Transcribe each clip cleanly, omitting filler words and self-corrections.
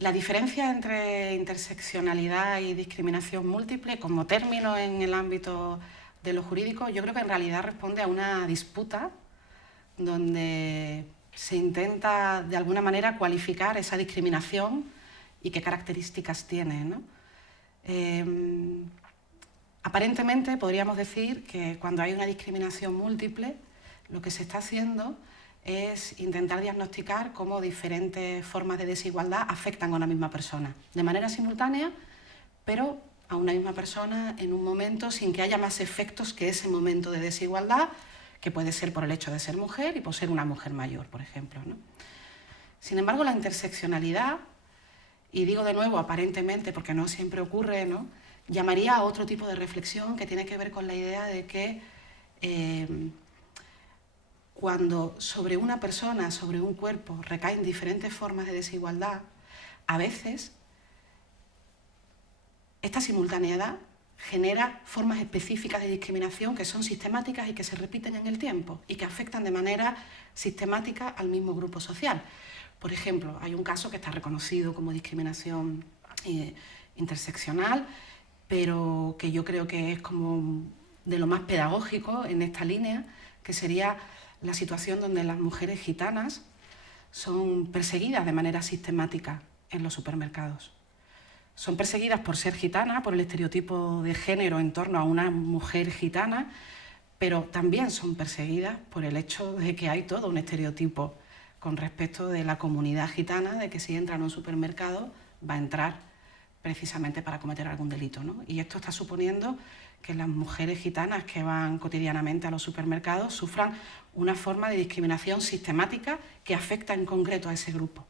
La diferencia entre interseccionalidad y discriminación múltiple como término en el ámbito de lo jurídico, yo creo que en realidad responde a una disputa donde se intenta de alguna manera cualificar esa discriminación y qué características tiene, ¿no? Aparentemente podríamos decir que cuando hay una discriminación múltiple, lo que se está haciendo es intentar diagnosticar cómo diferentes formas de desigualdad afectan a una misma persona, de manera simultánea, pero a una misma persona en un momento sin que haya más efectos que ese momento de desigualdad, que puede ser por el hecho de ser mujer y por ser una mujer mayor, por ejemplo, ¿no? Sin embargo, la interseccionalidad, y digo de nuevo aparentemente porque no siempre ocurre, ¿no?, llamaría a otro tipo de reflexión que tiene que ver con la idea de que cuando sobre una persona, sobre un cuerpo, recaen diferentes formas de desigualdad, a veces esta simultaneidad genera formas específicas de discriminación que son sistemáticas y que se repiten en el tiempo y que afectan de manera sistemática al mismo grupo social. Por ejemplo, hay un caso que está reconocido como discriminación interseccional, pero que yo creo que es como de lo más pedagógico en esta línea, que sería la situación donde las mujeres gitanas son perseguidas de manera sistemática en los supermercados. Son perseguidas por ser gitana, por el estereotipo de género en torno a una mujer gitana, pero también son perseguidas por el hecho de que hay todo un estereotipo con respecto de la comunidad gitana, de que si entra en un supermercado va a entrar precisamente para cometer algún delito, ¿no? Y esto está suponiendo que las mujeres gitanas que van cotidianamente a los supermercados sufran una forma de discriminación sistemática que afecta en concreto a ese grupo.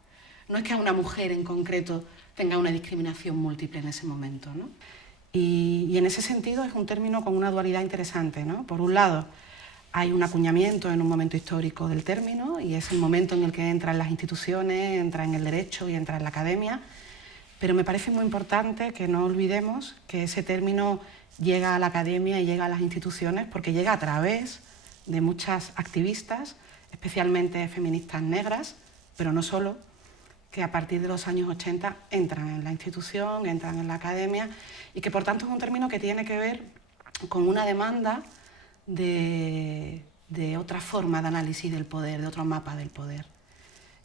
No es que a una mujer en concreto tenga una discriminación múltiple en ese momento, ¿no? Y en ese sentido es un término con una dualidad interesante, ¿no? Por un lado, hay un acuñamiento en un momento histórico del término y es el momento en el que entra en las instituciones, entra en el derecho y entra en la academia, pero me parece muy importante que no olvidemos que ese término llega a la academia y llega a las instituciones porque llega a través de muchas activistas, especialmente feministas negras, pero no solo, que a partir de los años 80 entran en la institución, entran en la academia y que por tanto es un término que tiene que ver con una demanda de otra forma de análisis del poder, de otro mapa del poder.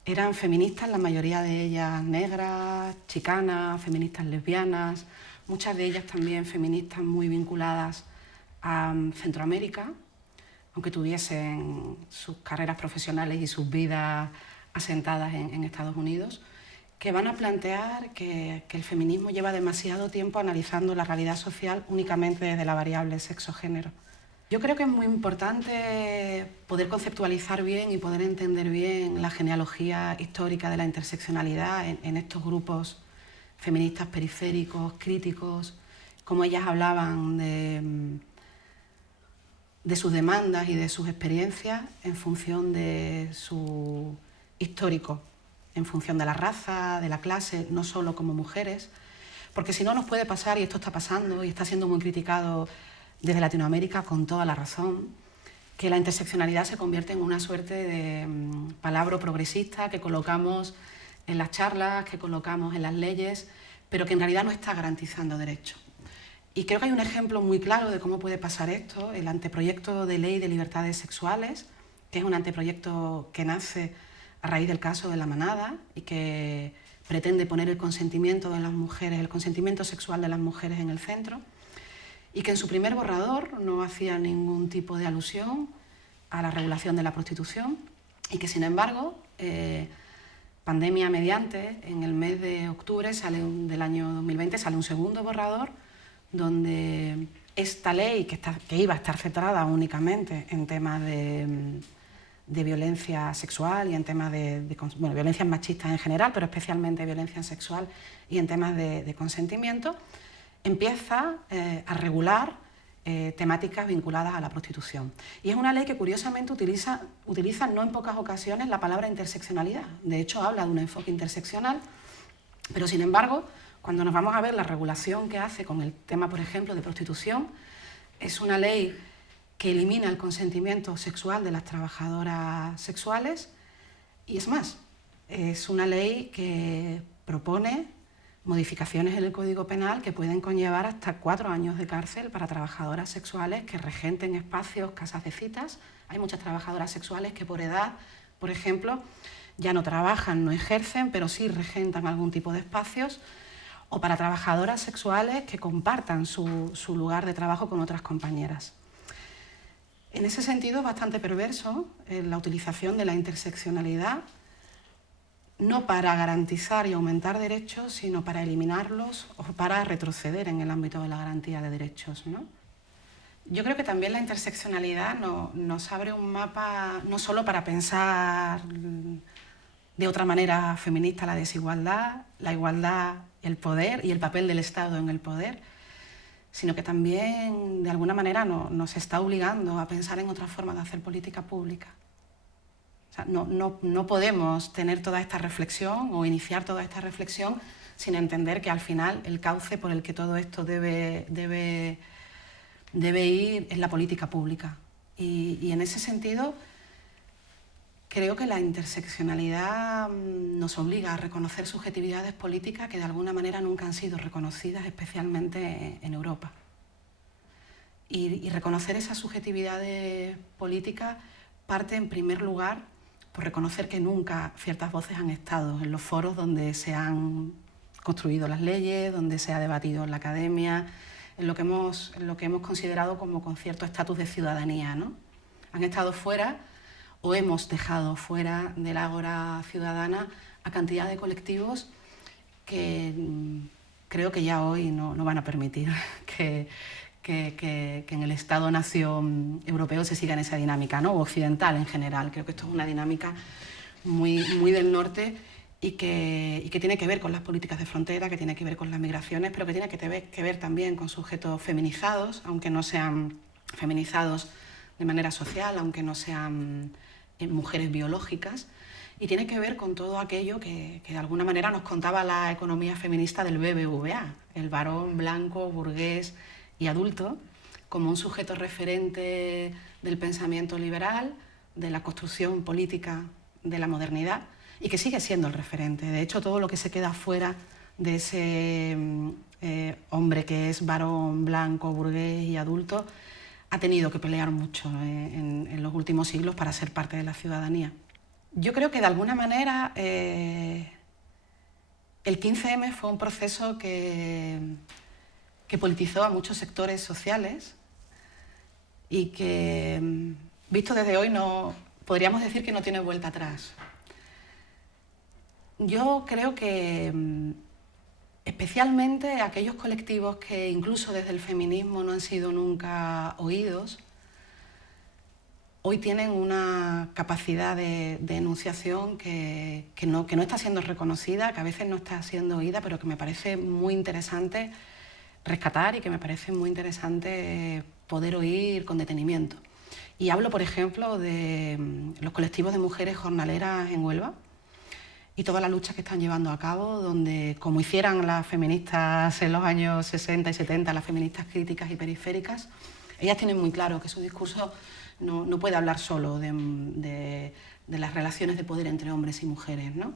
Eran feministas, la mayoría de ellas negras, chicanas, feministas lesbianas, muchas de ellas también feministas muy vinculadas a Centroamérica, aunque tuviesen sus carreras profesionales y sus vidas asentadas en Estados Unidos, que van a plantear que el feminismo lleva demasiado tiempo analizando la realidad social únicamente desde la variable sexo-género. Yo creo que es muy importante poder conceptualizar bien y poder entender bien la genealogía histórica de la interseccionalidad en estos grupos feministas periféricos, críticos, como ellas hablaban de sus demandas y de sus experiencias en función de su histórico, en función de la raza, de la clase, no solo como mujeres, porque si no nos puede pasar, y esto está pasando y está siendo muy criticado desde Latinoamérica con toda la razón, que la interseccionalidad se convierte en una suerte de palabra progresista que colocamos en las charlas, que colocamos en las leyes, pero que en realidad no está garantizando derechos. Y creo que hay un ejemplo muy claro de cómo puede pasar esto, el anteproyecto de ley de libertades sexuales, que es un anteproyecto que nace a raíz del caso de La Manada y que pretende poner el consentimiento de las mujeres, el consentimiento sexual de las mujeres en el centro, y que en su primer borrador no hacía ningún tipo de alusión a la regulación de la prostitución y que, sin embargo, pandemia mediante, en el mes de octubre del año 2020 sale un segundo borrador donde esta ley, que iba a estar centrada únicamente en temas de violencia sexual y en temas de violencias machistas en general, pero especialmente violencia sexual y en temas de consentimiento, empieza a regular temáticas vinculadas a la prostitución. Y es una ley que curiosamente utiliza no en pocas ocasiones la palabra interseccionalidad. De hecho, habla de un enfoque interseccional, pero sin embargo, cuando nos vamos a ver la regulación que hace con el tema, por ejemplo, de prostitución, es una ley que elimina el consentimiento sexual de las trabajadoras sexuales y es más, es una ley que propone modificaciones en el Código Penal que pueden conllevar hasta 4 años de cárcel para trabajadoras sexuales que regenten espacios, casas de citas. Hay muchas trabajadoras sexuales que por edad, por ejemplo, ya no trabajan, no ejercen, pero sí regentan algún tipo de espacios, o para trabajadoras sexuales que compartan su lugar de trabajo con otras compañeras. En ese sentido es bastante perverso la utilización de la interseccionalidad, no para garantizar y aumentar derechos, sino para eliminarlos o para retroceder en el ámbito de la garantía de derechos, ¿no? Yo creo que también la interseccionalidad nos abre un mapa no solo para pensar de otra manera feminista la desigualdad, la igualdad, el poder y el papel del Estado en el poder, sino que también de alguna manera nos está obligando a pensar en otra forma de hacer política pública. O sea, no podemos tener toda esta reflexión o iniciar toda esta reflexión sin entender que al final el cauce por el que todo esto debe ir es la política pública. Y en ese sentido creo que la interseccionalidad nos obliga a reconocer subjetividades políticas que de alguna manera nunca han sido reconocidas, especialmente en Europa. Y reconocer esas subjetividades políticas parte en primer lugar por reconocer que nunca ciertas voces han estado en los foros donde se han construido las leyes, donde se ha debatido en la academia, en lo que hemos considerado como con cierto estatus de ciudadanía, ¿no? Han estado fuera o hemos dejado fuera del ágora ciudadana a cantidad de colectivos que creo que ya hoy no van a permitir que en el Estado-nación europeo se siga en esa dinámica, ¿no? O occidental en general. Creo que esto es una dinámica muy del norte y que tiene que ver con las políticas de frontera, que tiene que ver con las migraciones, pero que tiene que ver también con sujetos feminizados, aunque no sean feminizados de manera social, aunque no sean mujeres biológicas, y tiene que ver con todo aquello que de alguna manera nos contaba la economía feminista del BBVA, el varón blanco, burgués y adulto, como un sujeto referente del pensamiento liberal, de la construcción política de la modernidad, y que sigue siendo el referente. De hecho, todo lo que se queda fuera de ese hombre que es varón blanco, burgués y adulto ha tenido que pelear mucho en los últimos siglos para ser parte de la ciudadanía. Yo creo que de alguna manera el 15M fue un proceso que politizó a muchos sectores sociales y que, visto desde hoy, podríamos decir que no tiene vuelta atrás. Yo creo que especialmente aquellos colectivos que incluso desde el feminismo no han sido nunca oídos, hoy tienen una capacidad de enunciación que no está siendo reconocida, que a veces no está siendo oída, pero que me parece muy interesante rescatar y que me parece muy interesante poder oír con detenimiento. Y hablo, por ejemplo, de los colectivos de mujeres jornaleras en Huelva y toda la lucha que están llevando a cabo, donde, como hicieran las feministas en los años 60 y 70, las feministas críticas y periféricas, ellas tienen muy claro que su discurso no puede hablar solo de las relaciones de poder entre hombres y mujeres, ¿no?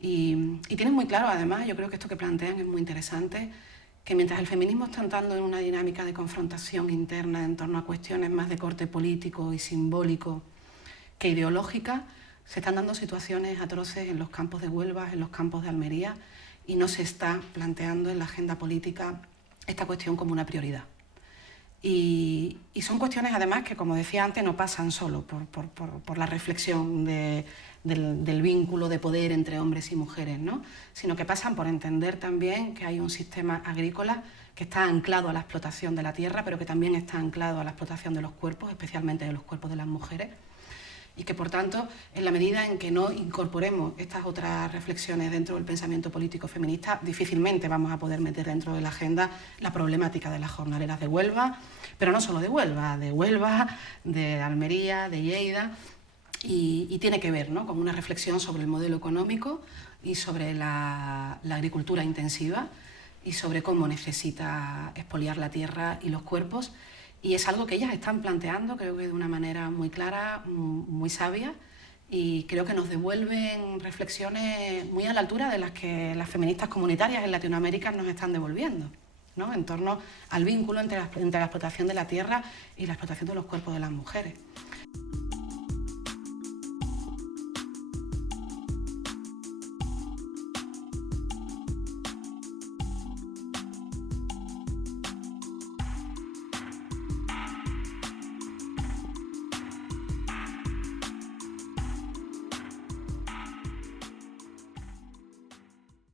Y tienen muy claro, además, yo creo que esto que plantean es muy interesante, que mientras el feminismo está entrando en una dinámica de confrontación interna en torno a cuestiones más de corte político y simbólico que ideológica, se están dando situaciones atroces en los campos de Huelva, en los campos de Almería, y no se está planteando en la agenda política esta cuestión como una prioridad. Y son cuestiones, además, que, como decía antes, no pasan solo por la reflexión del vínculo de poder entre hombres y mujeres, ¿no? Sino que pasan por entender también que hay un sistema agrícola que está anclado a la explotación de la tierra, pero que también está anclado a la explotación de los cuerpos, especialmente de los cuerpos de las mujeres, y que, por tanto, en la medida en que no incorporemos estas otras reflexiones dentro del pensamiento político feminista, difícilmente vamos a poder meter dentro de la agenda la problemática de las jornaleras de Huelva, pero no solo de Huelva, de Almería, de Lleida, y tiene que ver, ¿no?, con una reflexión sobre el modelo económico y sobre la agricultura intensiva y sobre cómo necesita expoliar la tierra y los cuerpos. Y es algo que ellas están planteando, creo que de una manera muy clara, muy sabia, y creo que nos devuelven reflexiones muy a la altura de las que las feministas comunitarias en Latinoamérica nos están devolviendo, ¿no? En torno al vínculo entre la explotación de la tierra y la explotación de los cuerpos de las mujeres.